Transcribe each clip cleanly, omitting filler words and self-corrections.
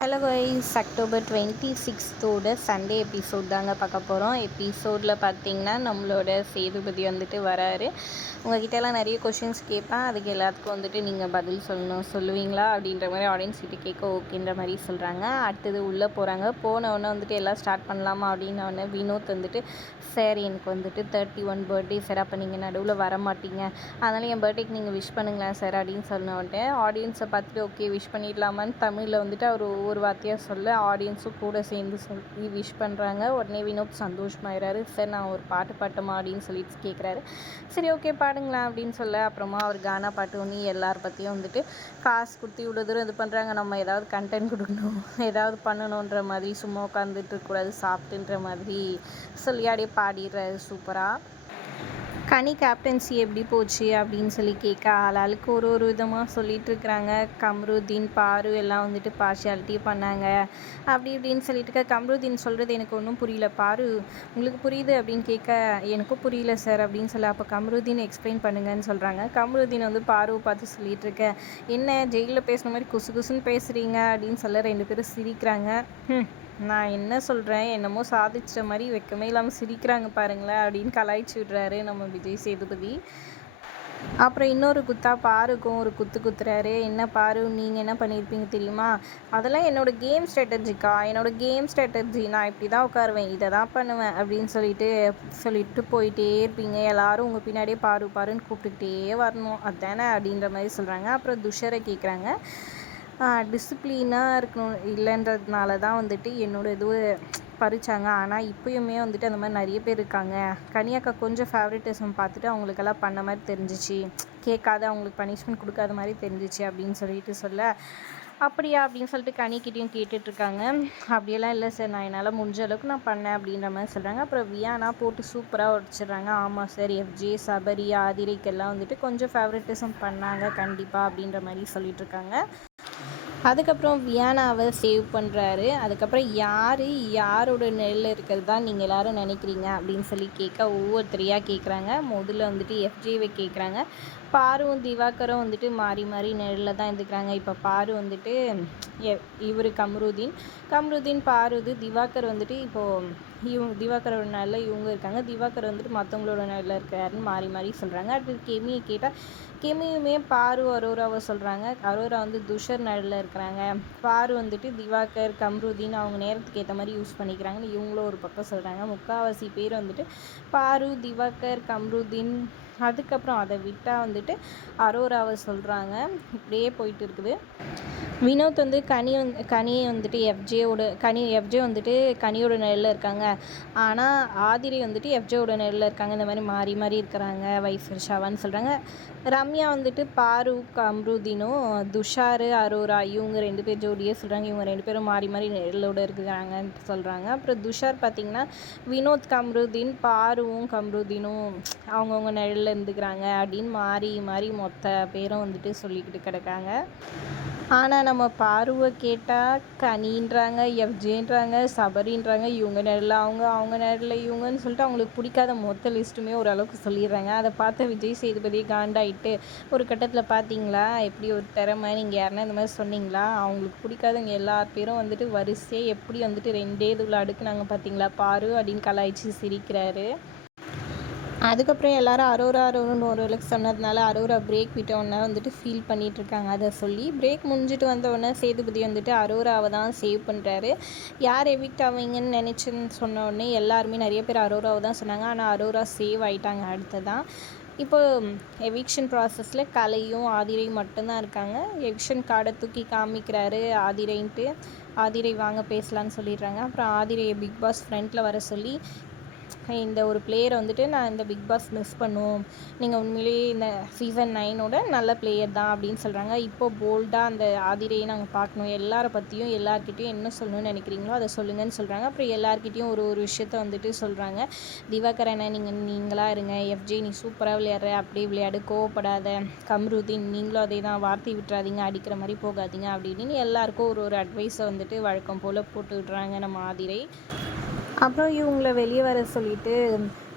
Hello guys, October 26th Sunday episode தாங்க பார்க்க போகிறோம். எபிசோடில் பார்த்தீங்கன்னா நம்மளோட சேதுபதி வந்துட்டு வராரு. உங்ககிட்டலாம் நிறைய கொஷின்ஸ் கேட்பேன், அதுக்கு எல்லாத்துக்கும் வந்துட்டு நீங்கள் பதில் சொல்லுவீங்களா அப்படின்ற மாதிரி ஆடியன்ஸ் கிட்ட கேட்க ஓகேன்ற மாதிரி சொல்கிறாங்க. அடுத்தது உள்ளே போகிறாங்க. போனவுடனே வந்துட்டு எல்லாம் ஸ்டார்ட் பண்ணலாமா அப்படின்னோடனே வினோத் வந்துட்டு சார் எனக்கு வந்துட்டு 31 பர்த்டே சார், அப்போ நீங்கள் நடுவில் வர மாட்டீங்க, அதனால் என் பர்த்டேக்கு நீங்கள் விஷ் பண்ணுங்களேன் சார் அப்படின்னு சொன்ன உடனே ஆடியன்ஸை பார்த்துட்டு ஓகே விஷ் பண்ணிடலாமான்னு தமிழில் வந்துட்டு அவர் ஒவ்வொரு வார்த்தையாக சொல்ல ஆடியன்ஸும் கூட சேர்ந்து சொல்லி விஷ் பண்ணுறாங்க. உடனே வினோத் சந்தோஷமாயிறாரு. சார் நான் ஒரு பாட்டு பாட்டுமா அப்படின்னு சொல்லிட்டு கேட்குறாரு. சரி ஓகே பாடுங்களேன் அப்படின்னு சொல்ல அப்புறமா அவர் கானா பாட்டு ஒன்று எல்லார் பற்றியும் வந்துட்டு காசு கொடுத்து இவ்வளோ தூரம் இது பண்ணுறாங்க, நம்ம ஏதாவது கண்டென்ட் கொடுக்கணும், ஏதாவது பண்ணணுன்ற மாதிரி, சும்மா உட்காந்துட்டு இருக்கக்கூடாது சாப்பிட்டுன்ற மாதிரி சொல்லி அப்படியே பாடிடுறாரு சூப்பராக. கனி கேப்டன்சி எப்படி போச்சு அப்படின்னு சொல்லி கேட்க ஆளாளுக்கு ஒரு விதமாக சொல்லிகிட்ருக்குறாங்க. கம்ருதீன் பாரு எல்லாம் வந்துட்டு பார்ஷியாலிட்டி பண்ணாங்க அப்படி இப்படின்னு சொல்லிட்டு கம்ருதீன் சொல்கிறது எனக்கு ஒன்றும் புரியல, பாரு உங்களுக்கு புரியுது அப்படின்னு கேட்க எனக்கும் புரியல சார் அப்படின்னு சொல்ல அப்போ கம்ருதீன் எக்ஸ்பிளைன் பண்ணுங்கன்னு சொல்கிறாங்க. கம்ருதீன் வந்து பாருவை பார்த்து சொல்லிகிட்ருக்க, என்ன ஜெயிலில் பேசுன மாதிரி குசு குசுன்னு பேசுகிறீங்க அப்படின்னு சொல்ல ரெண்டு பேரும் சிரிக்கிறாங்க. நான் என்ன சொல்கிறேன், என்னமோ சாதிச்சிட்ட மாதிரி வெக்கமே இல்லாமல் சிரிக்கிறாங்க பாருங்களேன் அப்படின்னு கலாய்ச்சி விடுறாரு நம்ம விஜய் சேதுபதி. அப்புறம் இன்னொரு குத்தா பாருக்கும் ஒரு குத்துறாரு. என்ன பாரு நீங்கள் என்ன பண்ணியிருப்பீங்க தெரியுமா, அதெல்லாம் என்னோடய கேம் ஸ்ட்ராட்டஜிக்கா, என்னோடய கேம் ஸ்ட்ராட்டஜி, நான் இப்படி தான் உட்காருவேன், இதை தான் பண்ணுவேன் அப்படின்னு சொல்லிட்டு போயிட்டே இருப்பீங்க, எல்லாரும் உங்கள் பின்னாடியே பாருன்னு கூப்பிட்டுக்கிட்டே வரணும் அதானே அப்படின்ற மாதிரி சொல்கிறாங்க. அப்புறம் துஷரை கேட்குறாங்க, டிசிப்ளினாக இருக்கணும் இல்லைன்றதுனால தான் வந்துட்டு என்னோடய இது பறிச்சாங்க, ஆனால் இப்போயுமே வந்துட்டு அந்த மாதிரி நிறைய பேர் இருக்காங்க, கனியாக்கா கொஞ்சம் ஃபேவரட்டிசம் பார்த்துட்டு அவங்களுக்கெல்லாம் பண்ண மாதிரி தெரிஞ்சிச்சு, கேட்காத அவங்களுக்கு பனிஷ்மெண்ட் கொடுக்காத மாதிரி தெரிஞ்சிச்சு அப்படின்னு சொல்லிட்டு சொல்ல அப்படியா அப்படின்னு சொல்லிட்டு கனிக்கிட்டையும் கேட்டுட்ருக்காங்க. அப்படியெல்லாம் இல்லை சார், நான் என்னால் முடிஞ்ச அளவுக்கு நான் பண்ணேன் அப்படின்ற மாதிரி சொல்கிறாங்க. அப்புறம் வியானா போட்டு சூப்பராக உடச்சிடுறாங்க. ஆமாம் சார், எஃப்ஜே சபரி ஆதிரைக்கெல்லாம் வந்துட்டு கொஞ்சம் ஃபேவரட்டிசம் பண்ணாங்க கண்டிப்பாக அப்படின்ற மாதிரி சொல்லிகிட்ருக்காங்க. அதுக்கப்புறம் வியானாவை சேவ் பண்ணுறாரு. அதுக்கப்புறம் யாரோட நெல்லில் இருக்கிறது தான் நீங்கள் எல்லோரும் நினைக்கிறீங்க அப்படின்னு சொல்லி கேட்க ஒவ்வொருத்தரையாக கேட்குறாங்க. முதல்ல வந்துட்டு எஃப்ஜேவை கேட்குறாங்க. பாரும் திவாகரும் வந்துட்டு மாறி மாறி நெல்லில் தான் இருந்துக்கிறாங்க. இப்போ பாரு வந்துட்டு இவர் கம்ருதீன் பாருது, திவாகர் வந்துட்டு இப்போது திவாகரோட நெல்லில் இவங்க இருக்காங்க, திவாகர் வந்துட்டு மற்றவங்களோட நெல்லில் இருக்காருன்னு மாறி மாறி சொல்கிறாங்க. அடுத்து கெமியை கேட்டால் கெமியுமே பாரு அரோராவை சொல்கிறாங்க. அரோரா வந்து துஷர் நடுவில் இருக்கிறாங்க. பாரு வந்துட்டு திவாகர் கம்ருதீன் அவங்க நேரத்துக்கு ஏற்ற மாதிரி யூஸ் பண்ணிக்கிறாங்கன்னு இவங்களும் ஒரு பக்கம் சொல்கிறாங்க. முக்கால்வாசி பேர் வந்துட்டு பாரு திவாகர் கம்ருதீன், அதுக்கப்புறம் அதை விட்டால் வந்துட்டு அரோராவை சொல்கிறாங்க. இப்படியே போயிட்டு இருக்குது. வினோத் வந்து கனியை வந்துட்டு எஃப்ஜே வந்துட்டு கனியோட நிழலில் இருக்காங்க, ஆனால் ஆதிரை வந்துட்டு எஃப்ஜேவோட நிழலில் இருக்காங்க. இந்த மாதிரி மாறி மாறி இருக்கிறாங்க வைஃப் ஷவான்னு சொல்கிறாங்க. ரம்யா வந்துட்டு பாரு கம்ருதீனும் துஷார் அரோரா இவங்க 2 பேர் ஜோடியே சொல்கிறாங்க. இவங்க 2 பேரும் மாறி மாறி நிழலோடு இருக்கிறாங்கன்னு சொல்கிறாங்க. அப்புறம் துஷார் பார்த்திங்கன்னா வினோத் கம்ருதீன் பாருவும் கம்ருதீனும் அவங்கவுங்க நிழலில் இருந்துக்கிறாங்க அப்படின்னு மாறி மாறி மொத்த பேரும் வந்துட்டு சொல்லிக்கிட்டு கிடக்காங்க. ஆனால் நம்ம பாருவை கேட்டால் கனின்றாங்க, எஃப்ஜேன்றாங்க, சபரின்றாங்க, இவங்க நேரில் அவங்க நேரில் இவங்கன்னு சொல்லிட்டு அவங்களுக்கு பிடிக்காத மொத்த லிஸ்ட்டுமே ஓரளவுக்கு சொல்லிடுறாங்க. அதை பார்த்த விஜய் சேதுபதி காண்டாயிட்டு ஒரு கட்டத்தில் பார்த்தீங்களா எப்படி ஒரு திறமை, நீங்கள் யாருன்னா இந்த மாதிரி சொன்னீங்களா, அவங்களுக்கு பிடிக்காதவங்க எல்லார் பேரும் வந்துட்டு வரிசையாக எப்படி வந்துட்டு 2 இதுல அடுக்குனாங்க பார்த்தீங்களா பாரு அப்படின்னு கலாய்ச்சி சிரிக்கிறாரு. அதுக்கப்புறம் எல்லோரும் அரோரான்னு ஓரளவுக்கு சொன்னதுனால அரோரா பிரேக் விட்டோன்னே வந்துட்டு ஃபீல் பண்ணிகிட்ருக்காங்க. அதை சொல்லி பிரேக் முடிஞ்சிட்டு வந்தோடனே சேதுபதி வந்துட்டு அரோராவை தான் சேவ் பண்ணுறாரு. யார் எவிக்ட் ஆவீங்கன்னு நினச்சின்னு சொன்ன உடனே எல்லாருமே நிறைய பேர் அரோராவை தான் சொன்னாங்க, ஆனால் அரோரா சேவ் ஆகிட்டாங்க. அடுத்ததான் இப்போ எவிக்ஷன் ப்ராசஸில் கலையும் ஆதிரையும் மட்டும்தான் இருக்காங்க. எவிக்ஷன் கார்டை தூக்கி காமிக்கிறாரு ஆதிரைன்ட்டு, ஆதிரை வாங்க பேசலான்னு சொல்லிடுறாங்க. அப்புறம் ஆதிரையை பிக் பாஸ் ஃப்ரண்ட்டில் வர சொல்லி, இந்த ஒரு பிளேயரை வந்துட்டு நான் இந்த பிக் பாஸ் மிஸ் பண்ணுவோம், நீங்கள் உண்மையிலேயே இந்த சீசன் 9 நல்ல பிளேயர் தான் அப்படின்னு சொல்கிறாங்க. இப்போது போல்டாக அந்த ஆதிரையை நாங்கள் பார்க்கணும், எல்லாரை பற்றியும் எல்லார்கிட்டையும் என்ன சொல்லணும்னு நினைக்கிறீங்களோ அதை சொல்லுங்கன்னு சொல்கிறாங்க. அப்புறம் எல்லார்கிட்டையும் ஒரு விஷயத்த வந்துட்டு சொல்கிறாங்க. திவாகர் அண்ணா நீங்களாக இருங்க, எஃப்ஜே நீ சூப்பராக விளையாடுற, அப்படியே விளையாடு, கோவப்படாத, கம்ருதீன் நீங்களும் அதே தான், வார்த்தை விட்டுறாதீங்க, அடிக்கிற மாதிரி போகாதீங்க அப்படின்னு எல்லாருக்கும் ஒரு அட்வைஸை வந்துட்டு வழக்கம் போல் போட்டு விட்றாங்க நம்ம ஆதிரை. அப்புறம் இவங்கள வெளியே வர சொல்லிட்டு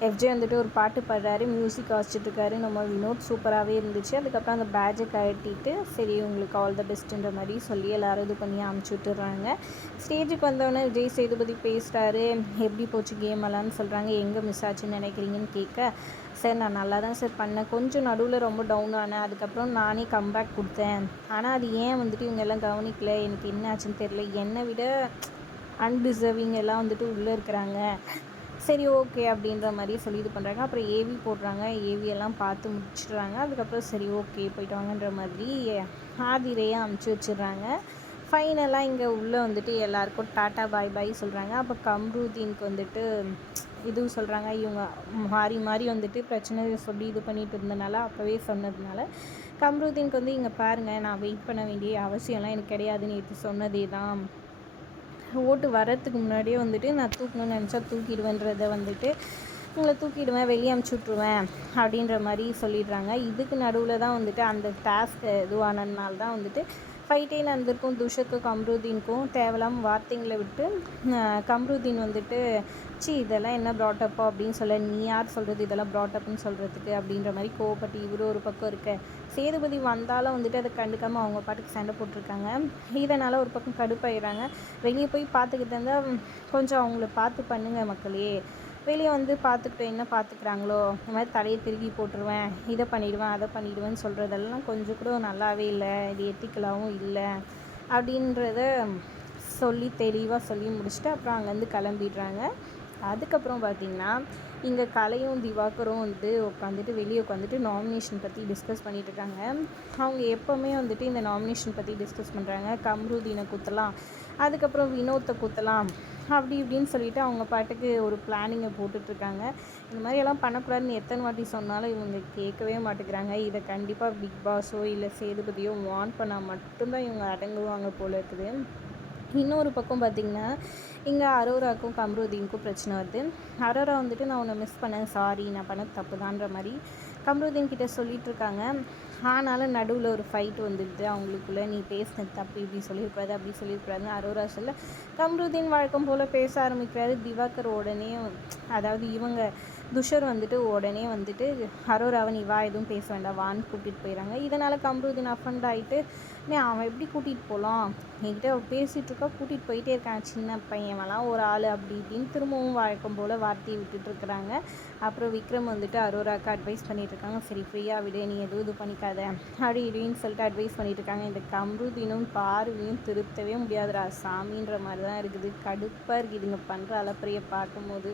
எஃப்ஜே வந்துட்டு ஒரு பாட்டு பாடுறாரு, மியூசிக் வாசிச்சுட்ருக்காரு. நம்ம வினோத் சூப்பராகவே இருந்துச்சு. அதுக்கப்புறம் அந்த பேட்ஜை கட்டிட்டு சரி உங்களுக்கு ஆல் த பெஸ்ட்டுன்ற மாதிரி சொல்லி எல்லோரும் இது பண்ணி அமுச்சு விட்டுறாங்க. ஸ்டேஜுக்கு வந்தோடனே விஜய் சேதுபதி பேசுகிறாரு, எப்படி போச்சு கேம் எல்லாம்னு சொல்கிறாங்க. எங்கே மிஸ் ஆச்சுன்னு நினைக்கிறீங்கன்னு கேட்க, சார் நான் நல்லா தான் சார் பண்ணேன், கொஞ்சம் நடுவில் ரொம்ப டவுன் ஆனேன், அதுக்கப்புறம் நானே கம்பேக் கொடுத்தேன். ஆனால் அது ஏன் வந்துட்டு இவங்க எல்லாம் கவனிக்கல, எனக்கு என்ன ஆச்சுன்னு தெரியல, என்னை விட அன்டிசர்விங் எல்லாம் வந்துட்டு உள்ளே இருக்கிறாங்க. சரி ஓகே அப்படின்ற மாதிரி சொல்லி இது பண்ணுறாங்க. அப்புறம் ஏவி போடுறாங்க, ஏவியெல்லாம் பார்த்து முடிச்சிடுறாங்க. அதுக்கப்புறம் சரி ஓகே போய்ட்டு வாங்கன்ற மாதிரி ஆதிரையை அமுச்சு வச்சிடுறாங்க. ஃபைனலாக இங்கே உள்ளே வந்துட்டு எல்லாருக்கும் டாட்டா பாய் பாய் சொல்கிறாங்க. அப்போ கம்ருதீனுக்கு வந்துட்டு இதுவும் சொல்கிறாங்க. இவங்க மாறி மாறி வந்துட்டு பிரச்சனை சொல்லி இது பண்ணிட்டு இருந்தனால அப்போவே சொன்னதுனால கம்ருதீனுக்கு வந்து இங்கே பாருங்கள், நான் வெயிட் பண்ண வேண்டிய அவசியம்லாம் எனக்கு கிடையாது, நேற்று சொன்னதே தான், ஓட்டு வரத்துக்கு முன்னாடியே வந்துட்டு நான் தூக்கணும்னு நினச்சா தூக்கிடுவேன்றதை வந்துட்டு உங்களை தூக்கிடுவேன், வெளியே அமுச்சு விட்ருவேன் அப்படின்ற மாதிரி சொல்லிடுறாங்க. இதுக்கு நடுவில் தான் வந்துட்டு அந்த டாஸ்க் இதுவானதுனால தான் வந்துட்டு ஃபைட்டே நடந்திருக்கும். துஷருக்கும் கம்ருதீனுக்கும் தேவையில்லாமல் வார்த்தைங்களை விட்டு கம்ருதீன் வந்துட்டு இதெல்லாம் என்ன ப்ராட்டப்போ அப்படின்னு சொல்ல, நீ யார் சொல்கிறது இதெல்லாம் ப்ராட்டப்னு சொல்கிறதுக்கு அப்படின்ற மாதிரி கோவப்பட்டு இவரு ஒரு பக்கம் இருக்க, சேதுபதி வந்தாலும் வந்துட்டு அதை கண்டுக்காமல் அவங்க பாட்டுக்கு சண்டை போட்டிருக்காங்க. இதனால் ஒரு பக்கம் கடுப்பாயிடுறாங்க. வெளியே போய் பார்த்துக்கிட்டு இருந்தால் கொஞ்சம் அவங்கள பார்த்து பண்ணுங்கள் மக்களே, வெளியே வந்து பார்த்துக்கிட்டு என்ன பார்த்துக்கிறாங்களோ இந்த மாதிரி தலையை திருகி போட்டுருவேன், இதை பண்ணிவிடுவேன் அதை பண்ணிவிடுவேன்னு சொல்கிறதெல்லாம் கொஞ்சம் கூட நல்லாவே இல்லை, இது எத்திக்கலாகவும் இல்லை அப்படின்றத சொல்லி தெளிவாக சொல்லி முடிச்சுட்டு அப்புறம் அங்கேருந்து கிளம்பிடுறாங்க. அதுக்கப்புறம் பார்த்திங்கன்னா இங்கே கலையும் திவாகரும் வந்து உட்காந்துட்டு வெளியே உட்காந்துட்டு நாமினேஷன் பற்றி டிஸ்கஸ் பண்ணிகிட்டு இருக்காங்க. அவங்க எப்போவுமே வந்துட்டு இந்த நாமினேஷன் பற்றி டிஸ்கஸ் பண்ணுறாங்க. கம்ருதீனை குத்தலாம், அதுக்கப்புறம் வினோத்தை குத்தலாம், அப்படி இப்படின்னு சொல்லிட்டு அவங்க பாட்டுக்கு ஒரு பிளானிங்கை போட்டுட்ருக்காங்க. இந்த மாதிரியெல்லாம் பண்ணக்கூடாதுன்னு எத்தனை வாட்டி சொன்னாலும் இவங்க கேட்கவே மாட்டேங்கிறாங்க. இதை கண்டிப்பாக பிக் பாஸோ இல்லை சேதுபதியோ வார்ன் பண்ணால் மட்டும்தான் இவங்க அடங்குவாங்க போல இருக்குது. இன்னொரு பக்கம் பார்த்திங்கன்னா இங்கே அரோராவுக்கும் கம்ருதீனுக்கும் பிரச்சனை வருது. அரோரா வந்துட்டு நான் உன்னை மிஸ் பண்ணேன், சாரி நான் பண்ணது தப்பு தான்ற மாதிரி கம்ருதீன் கிட்டே சொல்லிகிட்ருக்காங்க. ஆனாலும் நடுவில் ஒரு ஃபைட் வந்துடுது அவங்களுக்குள்ளே, நீ பேசினது தப்பு, இப்படி சொல்லியிருக்கூடாது அப்படி சொல்லியிருக்கூடாதுன்னு அரோரா சொல்ல கம்ருதீன் வழக்கம் போல் பேச ஆரம்பிக்கிறாரு. திவாகர் உடனே, அதாவது இவங்க துஷர் வந்துட்டு உடனே வந்துட்டு அரோராவை நீ வா எதுவும் பேச வேண்டாம் வான்னு கூட்டிகிட்டு போயிடறாங்க. இதனால் கம்ருதீன் அஃபண்ட் ஆகிட்டு அவன் எப்படி கூட்டிகிட்டு போகலாம், என்கிட்ட பேசிகிட்ருக்கா கூட்டிகிட்டு போயிட்டே இருக்கான் சின்ன பையன்லாம் ஒரு ஆள் அப்படி இப்படின்னு திரும்பவும் வழக்கம் போல் வார்த்தையை விட்டுட்டுருக்குறாங்க. அப்புறம் விக்ரம் வந்துட்டு அரோராவுக்கு அட்வைஸ் பண்ணிகிட்ருக்காங்க, சரி ஃப்ரீயாக விடு, நீ எதுவும் இது பண்ணிக்காத அப்படி இப்படின்னு சொல்லிட்டு அட்வைஸ் பண்ணிகிட்ருக்காங்க. இந்த கம்ருதீனும் பார்வையும் திருத்தவே முடியாதுடா சாமின்ற மாதிரி தான் இருக்குது. கடுப்பாக இருக்குது இதுங்க பண்ணுற அலப்பறையை பார்க்கும்போது,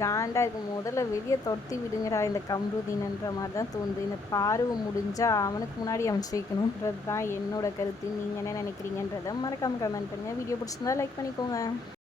காண்டாக இருக்கும். முதல்ல வெளியே தொட்டி விடுங்கடா இந்த கம்ருதீனன்ற மாதிரி தான் தோணுது. இந்த பார்வை முடிஞ்சால் அவனுக்கு முன்னாடி அமைச்சு வைக்கணுன்றது தான் என்னோட கருத்து. நீங்கள் என்ன நினைக்கிறீங்கன்றதை மறக்காமல் கமெண்ட் பண்ணுங்கள். வீடியோ பிடிச்சிருந்தா லைக் பண்ணிக்கோங்க.